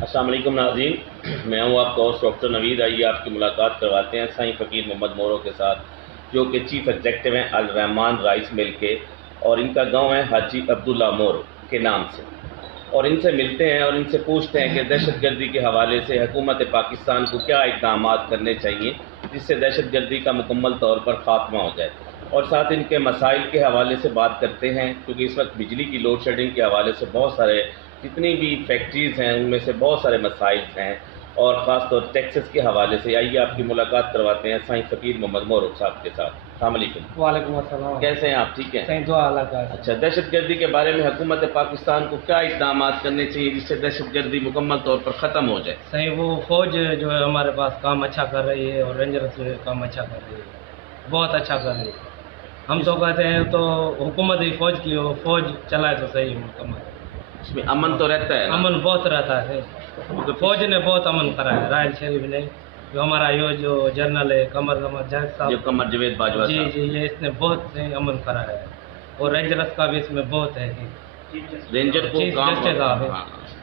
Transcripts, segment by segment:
السلام علیکم ناظرین، میں ہوں آپ کا ہوسٹ ڈاکٹر نوید۔ آئیے آپ کی ملاقات کرواتے ہیں سائیں فقیر محمد مورو کے ساتھ، جو کہ چیف ایگزیکٹو ہیں الرحمان رائس مل کے، اور ان کا گاؤں ہے حاجی عبداللہ مورو کے نام سے۔ اور ان سے ملتے ہیں اور ان سے پوچھتے ہیں کہ دہشت گردی کے حوالے سے حکومت پاکستان کو کیا اقدامات کرنے چاہیے جس سے دہشت گردی کا مکمل طور پر خاتمہ ہو جائے، اور ساتھ ان کے مسائل کے حوالے سے بات کرتے ہیں، کیونکہ اس وقت بجلی کی لوڈ شیڈنگ کے حوالے سے بہت سارے جتنی بھی فیکٹریز ہیں ان میں سے بہت سارے مسائل ہیں، اور خاص طور ٹیکسز کے حوالے سے۔ آئیے آپ کی ملاقات کرواتے ہیں سائیں فقیر محمد مورو صاحب کے ساتھ۔ السلام علیکم۔ وعلیکم السلام۔ کیسے ہیں آپ؟ ٹھیک ہیں؟ صحیح، دعا اللہ کا۔ اچھا، دہشت گردی کے بارے میں حکومت پاکستان کو کیا اقدامات کرنے چاہیے جس سے دہشت گردی مکمل طور پر ختم ہو جائے؟ صحیح، وہ فوج جو ہے ہمارے پاس کام اچھا کر رہی ہے، اور رینجرز جو ہے کام اچھا کر رہی ہے، بہت اچھا کر رہی ہے۔ ہم تو کہتے ہیں تو حکومت ہی فوج کی ہو، فوج چلائے تو صحیح مکمل۔ اس میں امن تو رہتا ہے نا؟ امن بہت رہتا ہے، فوج نے بہت امن کرا ہے۔ رائل شریف نے جو ہمارا یہ جو جنرل ہے قمر جاوید صاحب، جو قمر جاوید باجوہ جی صاحب، جی، یہ اس نے بہت صحیح امن کرا ہے، اور رینجرز کا بھی اس میں بہت ہے۔ رینجر کو چیف کام، جسٹس صاحب ہیں،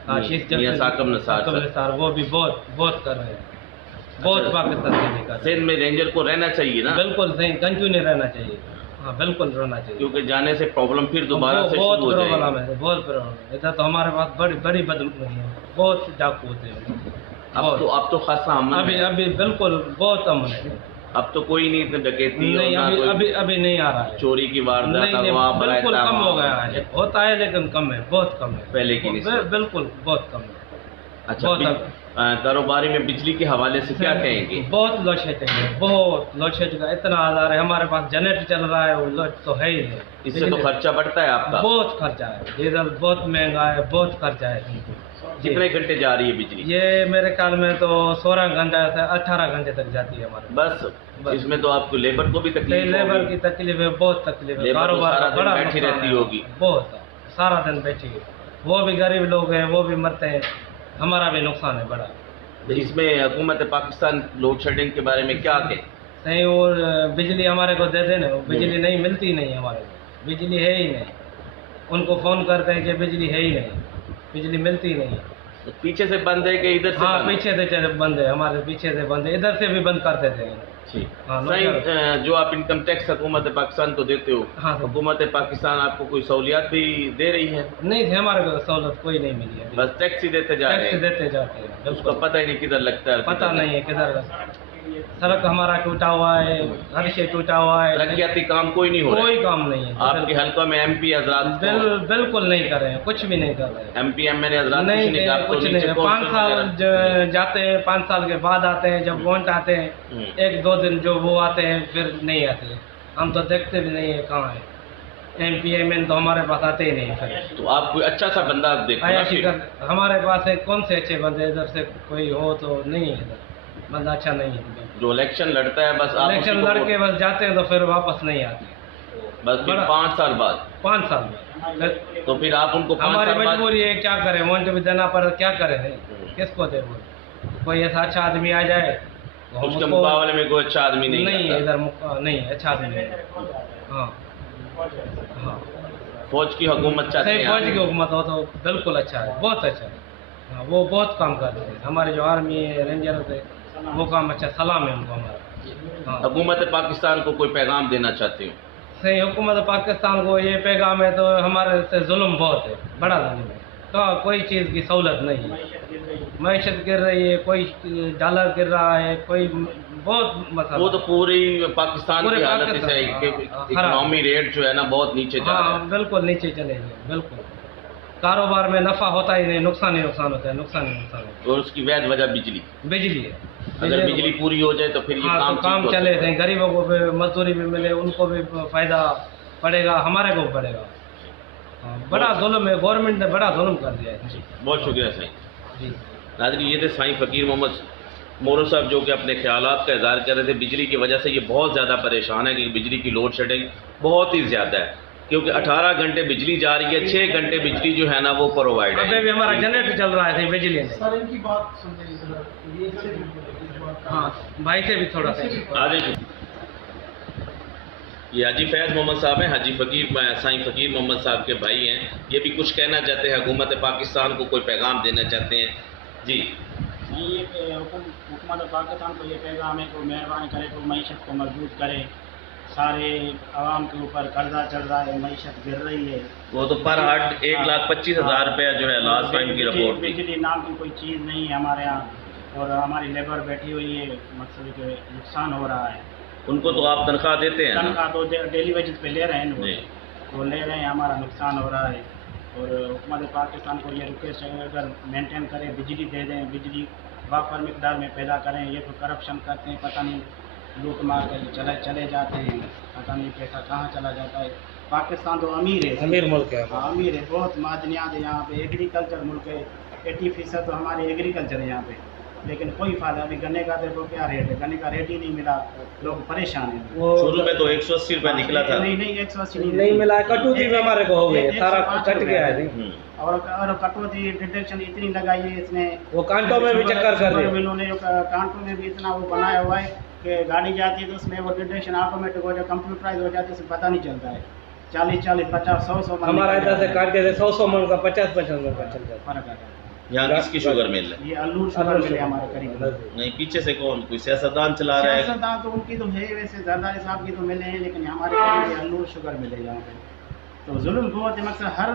ہاں، چیف میاں جسٹس ثاقب نثار صاحب، وہ بھی بہت کر رہے ہیں، بہت پاکستان کے لیے کر رہے سندھ میں رینجر کو رہنا چاہیے نا؟ ہیں۔ بالکل صحیح، کنٹینیو رہنا چاہیے، ہاں بالکل رہنا چاہیے، کیونکہ جانے سے پرابلم پھر دوبارہ سے بہت شروع ہو جائے پرابلم گی۔ ہے، بہت پرابلم ہے۔ ادھر تو ہمارے پاس بڑی بدمعاشی ہے، بہت ڈاکو ہوتے ہیں۔ اب تو خاصا امن ہے، ابھی بالکل بہت امن ہے۔ اب تو کوئی نہیں ڈکیتی نہیں، اور نہ کوئی ابھی نہیں آ رہا ہے، چوری کی واردات، نہیں، وہاں بالکل کم ہو گیا ہے، ہوتا ہے لیکن کم ہے، بہت کم ہے پہلے کی نسبت۔ بالکل بہت کم ہے۔ اچھا، بہت کاروباری میں بجلی کے حوالے سے کیا کہیں گے؟ بہت لوڈ شیڈنگ ہے، بہت لوڈ شیڈنگ کا اتنا آزار ہے۔ ہمارے پاس جنریٹر چل رہا ہے، وہ لوڈ تو ہے ہی نہیں۔ اس سے تو خرچہ بڑھتا ہے آپ کا؟ بہت خرچہ ہے، ڈیزل بہت مہنگا ہے، بہت خرچہ ہے۔ کتنے گھنٹے جا رہی ہے بجلی؟ یہ میرے خیال میں تو 16 گھنٹہ سے 18 گھنٹے تک جاتی ہے ہمارے۔ بس اس میں تو آپ کو لیبر کو بھی تکلیف لیبر کی تکلیف ہے، بہت تکلیف ہے، کاروبار کا بڑا بیٹھی رہتی ہوگی، بہت سارا دن بیٹھی ہے، وہ بھی غریب لوگ ہیں، وہ بھی مرتے ہیں، ہمارا بھی نقصان ہے بڑا۔ اس میں حکومت پاکستان لوڈ شیڈنگ کے بارے میں کیا کہیں؟ نہیں، اور بجلی ہمارے کو دے دیں نا، بجلی نہیں ملتی نہیں ہمارے کو، بجلی ہے ہی نہیں۔ ان کو فون کرتے ہیں کہ بجلی ہے ہی نہیں، بجلی ملتی نہیں۔ پیچھے سے بند ہے کہ ادھر سے؟ ہاں، پیچھے سے بند ہے، ہمارے پیچھے سے بند ہے، ادھر سے بھی بند کرتے تھے۔ جو آپ انکم ٹیکس حکومت پاکستان کو دیتے ہو، حکومت پاکستان آپ کو کوئی سہولیات بھی دے رہی ہے؟ نہیں، ہمارے کو سہولت کوئی نہیں ملی ہے، بس ٹیکس ہی دیتے جا رہے ہیں، دیتے جاتے ہیں، اس کا پتہ ہی نہیں کدھر لگتا ہے، پتہ نہیں ہے کدھر۔ سڑک ہمارا ٹوٹا ہوا ہے، ہر شے ٹوٹا ہوا ہے، ترقیاتی کام کوئی نہیں ہو رہا؟ کوئی کام نہیں ہے آپ کے حلقہ میں ایم پی حضرات بالکل نہیں کر رہے ہیں، کچھ بھی نہیں کر رہے ہیں، M P M L A حضرات نہیں، کچھ نہیں۔ 5 سال جاتے ہیں، 5 سال کے بعد آتے ہیں، جب ووٹ آتے ہیں 1-2 دن جو وہ آتے ہیں پھر نہیں آتے ہیں، ہم تو دیکھتے بھی نہیں ہیں کہاں ہے ایم پی ایم ایل، تو ہمارے پاس آتے ہی نہیں پھر۔ تو آپ کوئی اچھا سا بندہ دیکھو، ہمارے پاس ہے کون سے اچھے بندے، ادھر سے کوئی ہو تو نہیں ہے، ادھر بندہ اچھا نہیں ہے۔ جو الیکشن لڑتا ہے بس الیکشن لڑ کے بس جاتے ہیں تو پھر واپس نہیں آتے، بس 5 سال بعد 5 سال میں۔ تو پھر آپ ان کو 5 ہماری سال بعد مجبوری ہے، کیا کریں، ووٹ بھی دینا پڑا، کیا کریں، کس کو دے ووٹ؟ کوئی ایسا اچھا آدمی آ جائے اس کے مقابلے میں کوئی اچھا آدمی نہیں ادھر نہیں، اچھا آدمی نہیں۔ ہاں ہاں، فوج کی حکومت چاہتے ہیں؟ فوج کی حکومت ہو تو بالکل اچھا ہے، بہت اچھا ہے، ہاں، وہ بہت کام کرتے ہیں، ہمارے جو آرمی ہے، رینجرز ہے، وہ کام اچھا، سلام ہے ان کو ہمارا۔ حکومت پاکستان کو کوئی پیغام دینا چاہتے ہوں؟ صحیح، حکومت پاکستان کو یہ پیغام ہے تو ہمارے سے ظلم بہت ہے، بڑا ظلم ہے، تو کوئی چیز کی سہولت نہیں ہے، معیشت گر رہی ہے، کوئی ڈالر گر رہا ہے، کوئی بہت مسئلہ، وہ تو پوری پاکستان کی حالت ہے کہ اکنامی ریٹ جو ہے نا بہت نیچے جا رہا ہے، بالکل نیچے چلے گئے، بالکل کاروبار میں نفع ہوتا ہی نہیں، نقصان ہی نقصان ہوتا ہے، نقصان ہی نقصان ہوتا ہے، اور اس کی وجہ بجلی ہے۔ اگر بجلی پوری ہو جائے تو پھر یہ کام چلے تھے، غریبوں کو بھی مزدوری بھی ملے، ان کو بھی فائدہ پڑے گا، ہمارے کو پڑے گا، بڑا ظلم ہے، گورنمنٹ نے بڑا ظلم کر دیا ہے۔ بہت شکریہ سائیں جی ناظرین، یہ تھے سائیں فقیر محمد مورو صاحب جو کہ اپنے خیالات کا اظہار کر رہے تھے۔ بجلی کی وجہ سے یہ بہت زیادہ پریشان ہے کہ بجلی کی لوڈ شیڈنگ بہت ہی زیادہ ہے، کیونکہ 18 گھنٹے بجلی جا رہی ہے، 6 گھنٹے بجلی جو ہے نا وہ پرووائڈ ہے۔ ابھی بھی ہمارا جنریٹر چل رہا ہے بجلی نے۔ سر ان کی بات سنیں، ہاں، بھائی سے بھی تھوڑا سا یہ حاجی فیض محمد صاحب ہیں، حاجی سائیں فقیر محمد صاحب کے بھائی ہیں، یہ بھی کچھ کہنا چاہتے ہیں، حکومت پاکستان کو کوئی پیغام دینا چاہتے ہیں۔ جی نہیں یہ کہ حکومت پاکستان کو یہ پیغام ہے کہ مہربانی کرے تو معیشت کو مضبوط کرے. سارے عوام کے اوپر قرضہ چل رہا ہے, معیشت گر رہی ہے. وہ تو پر ہٹ 1,25,000 روپیہ جو ہے لاسٹ ٹائم کی رپورٹ تھی. بجلی نام کی کوئی چیز نہیں ہے ہمارے یہاں, اور ہماری لیبر بیٹھی ہوئی ہے, مقصد کہ نقصان ہو رہا ہے. ان کو تو آپ تنخواہ دیتے ہیں؟ تنخواہ تو ڈیلی ویجز پہ لے رہے ہیں, جی وہ لے رہے ہیں, ہمارا نقصان ہو رہا ہے. اور حکومت پاکستان کو یہ ریکویسٹ ہے اگر مینٹین کریں, بجلی دے دیں, بجلی وافر مقدار میں پیدا کریں. یہ تو کرپشن کرتے ہیں, پتہ نہیں لوٹ مار کر چلے جاتے ہیں, پتہ نہیں پیسہ کہاں چلا جاتا ہے. پاکستان تو امیر ہے, امیر ملک ہے. امیر ہے, بہت معدنیات ہے یہاں پہ, ایگریکلچر ملک ہے. 80% تو ہمارے ایگریکلچر ہے یہاں پہ, لیکن کوئی فائدہ. ابھی گنے کا دیکھو کیا ریٹ ہے, گنے کا ریٹ ہی نہیں ملا, لوگ پریشان ہیں. شروع میں تو 180 روپے نکلا تھا. نہیں 180 نہیں ملا, کٹوتی بھی ہمارے کو ہو گئی, سارا کٹ گیا ہے. اور کٹوتی ڈیڈکشن اتنی لگائی ہے اس نے, وہ کانٹوں میں بھی چکر کر رہے ہیں. انہوں نے کانٹوں میں بھی اتنا وہ بنایا ہوا ہے کہ گاڑی جاتی ہے تو اس میں وہ ڈیڈکشن آٹومیٹک ہو جائے, کمپیوٹرائز ہو جاتی ہے, اس میں پتہ نہیں چلتا ہے. 40 50 100 ہمارا ادھر سے کاٹتے تھے 100 من کا 50 من کا چل جاتا. فرق آ جاتا ہے. یہاں کس کی شوگر مل ہے؟ یہ الور شوگر مل ہے ہمارے قریب. نہیں پیچھے سے کون, کوئی سیاستدان چلا رہا ہے؟ سیاستدان تو ان کی تو ہے, ویسے زرداری صاحب کی تو ملے ہیں, لیکن ہمارے قریب یہ الور شوگر ملے یہاں پہ. تو ظلم بہت ہے, مقصد ہر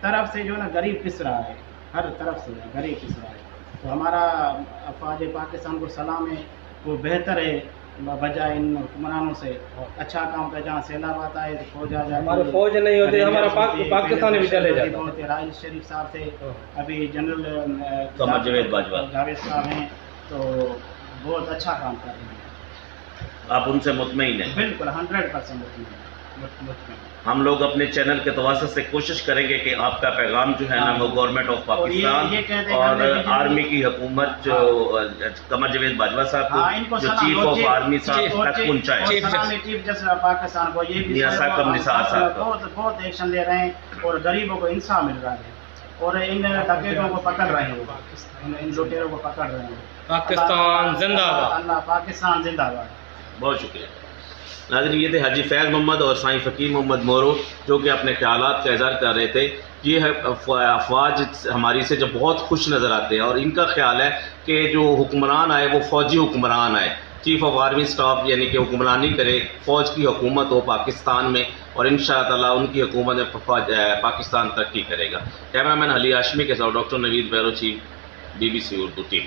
طرف سے جو ہے نا غریب پس رہا ہے, ہر طرف سے غریب پس رہا ہے. تو ہمارا افواج پاکستان کو سلام ہے, وہ بہتر ہے بجائے ان حکمرانوں سے. اچھا کام کا, جہاں سیلاب آتا ہے تو فوج آ جاتی ہے, ہمارے فوج نہیں ہوتی, ہمارا پاکستان بھی چلے جاتا. بہت ہے. راحیل شریف صاحب تھے, ابھی جنرل قمر جاوید باجوہ جاوید صاحب ہیں, تو بہت اچھا کام کر رہے ہیں. آپ ان سے مطمئن ہیں؟ بالکل 100% مطمئن. ہم لوگ اپنے چینل کے توسط سے کوشش کریں گے کہ آپ کا پیغام جو ہے نا وہ گورنمنٹ آف پاکستان اور آرمی کی حکومت جو قمر جاوید باجوہ صاحب کو, جو چیف آف آرمی صاحب تک پہنچائے. چیف جسٹس پاکستان کو یہ بھی بہت ایکشن لے رہے ہیں, اور غریبوں کو انصاف مل رہا ہے, اور ان ڈکیتوں کو پکڑ رہے ہیں, ان لوٹیروں کو پکڑ رہے ہیں. پاکستان زندہ باد. اللہ پاکستان زندہ باد. بہت شکریہ. ناظرین یہ تھے حاجی فیض محمد اور سائیں فقیر محمد مورو, جو کہ اپنے خیالات کا اظہار کر رہے تھے. یہ افواج ہماری سے جب بہت خوش نظر آتے ہیں, اور ان کا خیال ہے کہ جو حکمران آئے وہ فوجی حکمران آئے, چیف آف آرمی اسٹاف یعنی کہ حکمرانی کرے, فوج کی حکومت ہو پاکستان میں, اور انشاءاللہ ان کی حکومت میں پاکستان ترقی کرے گا. کیمرہ مین علی ہاشمی کے ساتھ ڈاکٹر نوید بیروچی, BBC اردو ٹیم.